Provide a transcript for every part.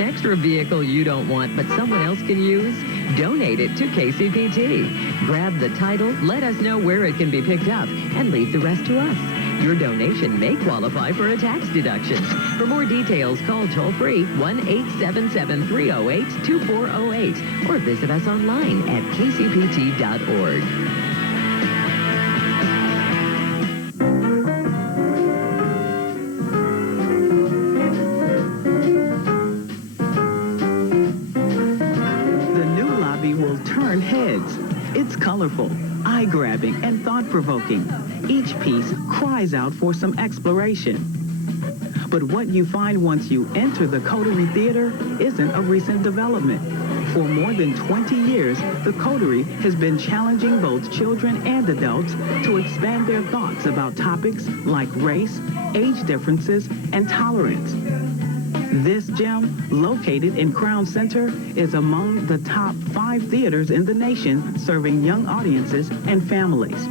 an extra vehicle you don't want but someone else can use? Donate it to KCPT. Grab the title, let us know where it can be picked up, and leave the rest to us. Your donation may qualify for a tax deduction. For more details, call toll-free 1-877-308-2408 or visit us online at kcpt.org. It's colorful, eye-grabbing, and thought-provoking. Each piece cries out for some exploration. But what you find once you enter the Coterie Theatre isn't a recent development. For more than 20 years, the Coterie has been challenging both children and adults to expand their thoughts about topics like race, age differences, and tolerance. This gem, located in Crown Center, is among the top 5 theaters in the nation, serving young audiences and families.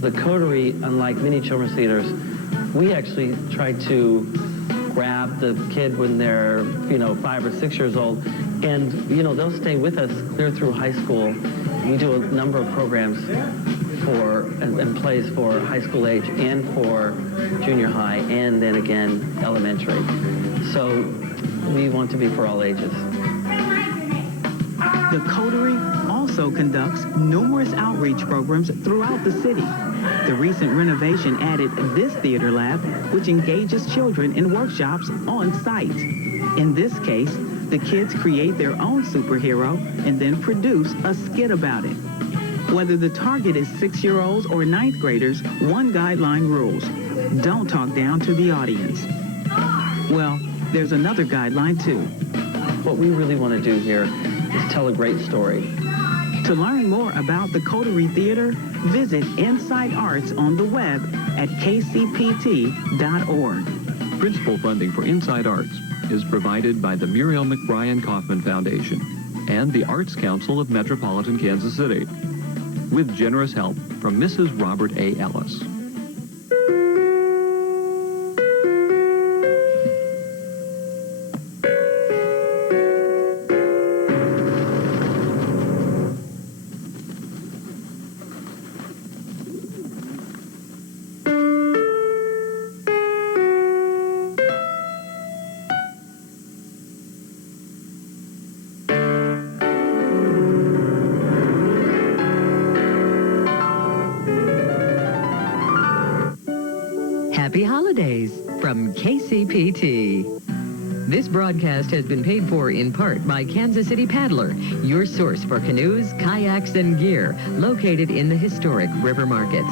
The Coterie, unlike many children's theaters, we actually try to grab the kid when they're, 5 or 6 years old, and, they'll stay with us clear through high school. We do a number of programs and plays for high school age and for junior high, and then again, elementary. So we want to be for all ages. The Coterie also conducts numerous outreach programs throughout the city. The recent renovation added this theater lab, which engages children in workshops on site. In this case, the kids create their own superhero and then produce a skit about it. Whether the target is 6-year-olds or 9th graders, one guideline rules: don't talk down to the audience. Well, there's another guideline, too. What we really want to do here is tell a great story. To learn more about the Coterie Theatre, visit Insight Arts on the web at kcpt.org. Principal funding for Insight Arts is provided by the Muriel McBrien Kaufman Foundation and the Arts Council of Metropolitan Kansas City, with generous help from Mrs. Robert A. Ellis. Happy holidays from KCPT. This broadcast has been paid for in part by Kansas City Paddler, your source for canoes, kayaks, and gear, located in the historic River Market.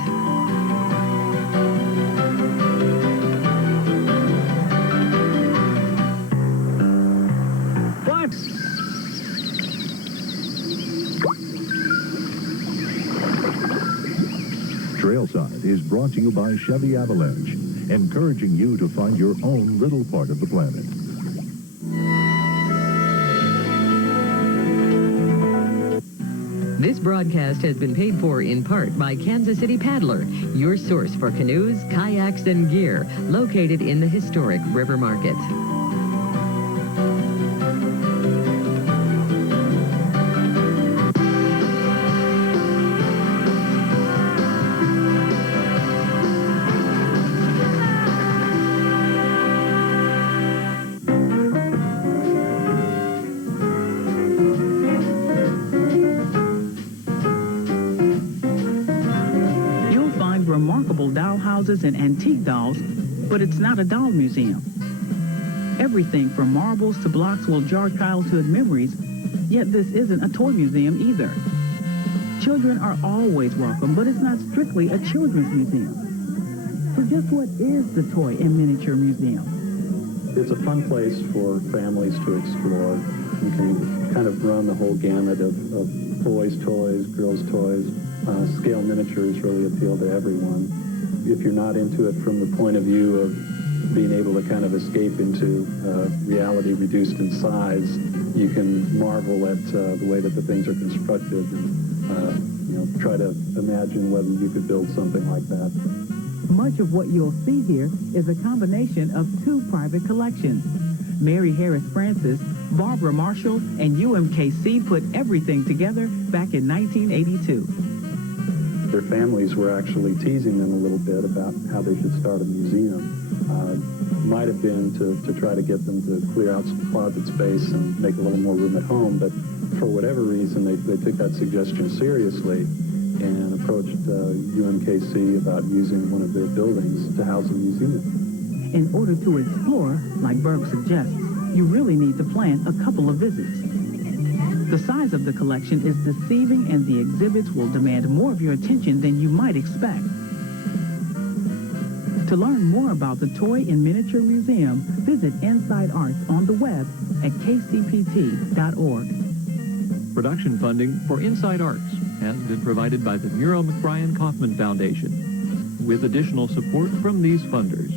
Trailside is brought to you by Chevy Avalanche, encouraging you to find your own little part of the planet. This broadcast has been paid for in part by Kansas City Paddler, your source for canoes, kayaks, and gear, located in the historic River Market. Remarkable doll houses and antique dolls, but it's not a doll museum. Everything from marbles to blocks will jar childhood memories, yet this isn't a toy museum either. Children are always welcome, but it's not strictly a children's museum. So just what is the Toy and Miniature Museum? It's a fun place for families to explore. You can kind of run the whole gamut of boys' toys, girls' toys. Scale miniatures really appeal to everyone. If you're not into it from the point of view of being able to kind of escape into reality reduced in size, you can marvel at the way that the things are constructed and try to imagine whether you could build something like that. Much of what you'll see here is a combination of 2 private collections. Mary Harris Francis, Barbara Marshall, and UMKC put everything together back in 1982. Their families were actually teasing them a little bit about how they should start a museum. Might have been to try to get them to clear out some closet space and make a little more room at home, but for whatever reason, they took that suggestion seriously and approached UMKC about using one of their buildings to house a museum. In order to explore, like Berg suggests, you really need to plan a couple of visits. The size of the collection is deceiving, and the exhibits will demand more of your attention than you might expect. To learn more about the Toy and Miniature Museum, visit Inside Arts on the web at kcpt.org. Production funding for Inside Arts has been provided by the Muriel McBrien Kaufman Foundation, with additional support from these funders.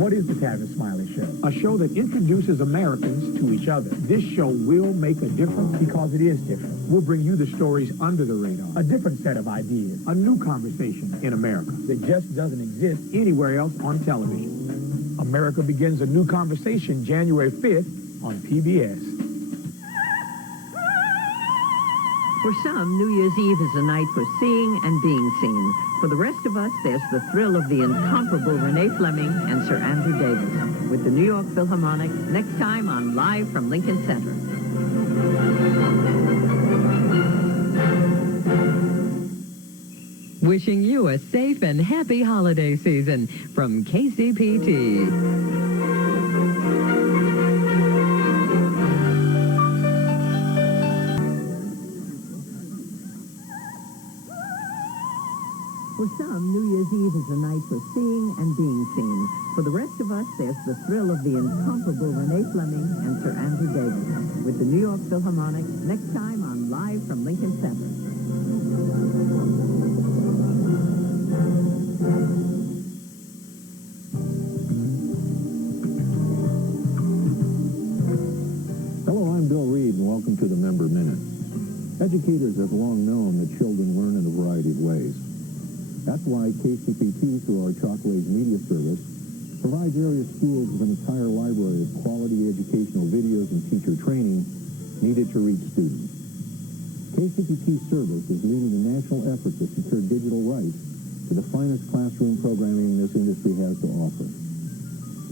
What is the Tavis Smiley Show? A show that introduces Americans to each other. This show will make a difference because it is different. We'll bring you the stories under the radar. A different set of ideas. A new conversation in America that just doesn't exist anywhere else on television. America begins a new conversation January 5th on PBS. For some, New Year's Eve is a night for seeing and being seen. For the rest of us, there's the thrill of the incomparable Renee Fleming and Sir Andrew Davis with the New York Philharmonic next time on Live from Lincoln Center. Wishing you a safe and happy holiday season from KCPT. For some, New Year's Eve is a night for seeing and being seen. For the rest of us, there's the thrill of the incomparable Renee Fleming and Sir Andrew Davis with the New York Philharmonic next time on Live from Lincoln Center. Hello, I'm Bill Reed, and welcome to the Member Minute. Educators have long known that children learn in a variety of ways. That's why KCPT, through our Chalkways media service, provides area schools with an entire library of quality educational videos and teacher training needed to reach students. KCPT service is leading the national effort to secure digital rights to the finest classroom programming this industry has to offer.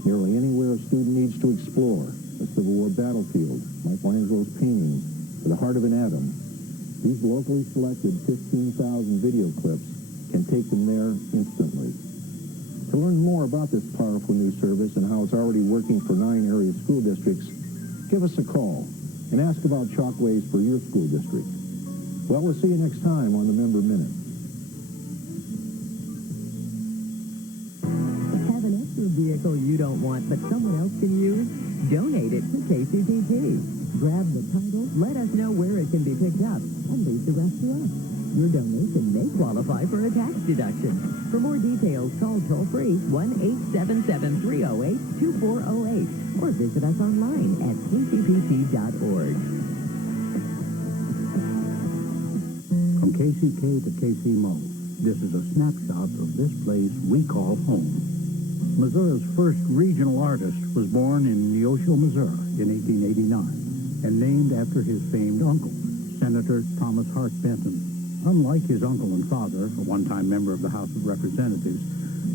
Nearly anywhere a student needs to explore, a Civil War battlefield, Michelangelo's paintings, or the heart of an atom, these locally selected 15,000 video clips can take them there instantly. To learn more about this powerful new service and how it's already working for 9 area school districts, give us a call and ask about Chalkways for your school district. Well, we'll see you next time on the Member Minute. Have an extra vehicle you don't want but someone else can use? Donate it to KCPT. Grab the title, let us know where it can be picked up, and leave the rest to us. Your donation may qualify for a tax deduction. For more details, call toll-free 1-877-308-2408 or visit us online at kcpt.org. From KCK to KCMO, this is a snapshot of this place we call home. Missouri's first regional artist was born in Neosho, Missouri in 1889 and named after his famed uncle, Senator Thomas Hart Benton. Unlike his uncle and father, a one-time member of the House of Representatives,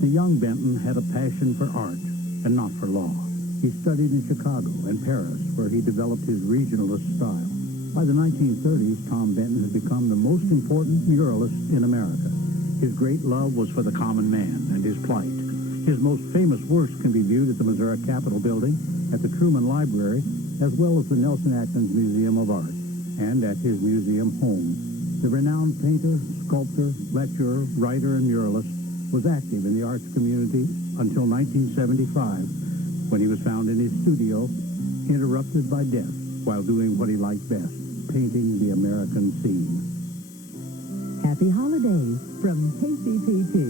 the young Benton had a passion for art and not for law. He studied in Chicago and Paris, where he developed his regionalist style. By the 1930s, Tom Benton had become the most important muralist in America. His great love was for the common man and his plight. His most famous works can be viewed at the Missouri Capitol Building, at the Truman Library, as well as the Nelson Atkins Museum of Art, and at his museum home. The renowned painter, sculptor, lecturer, writer, and muralist was active in the arts community until 1975, when he was found in his studio, interrupted by death, while doing what he liked best, painting the American scene. Happy holidays from KCPT.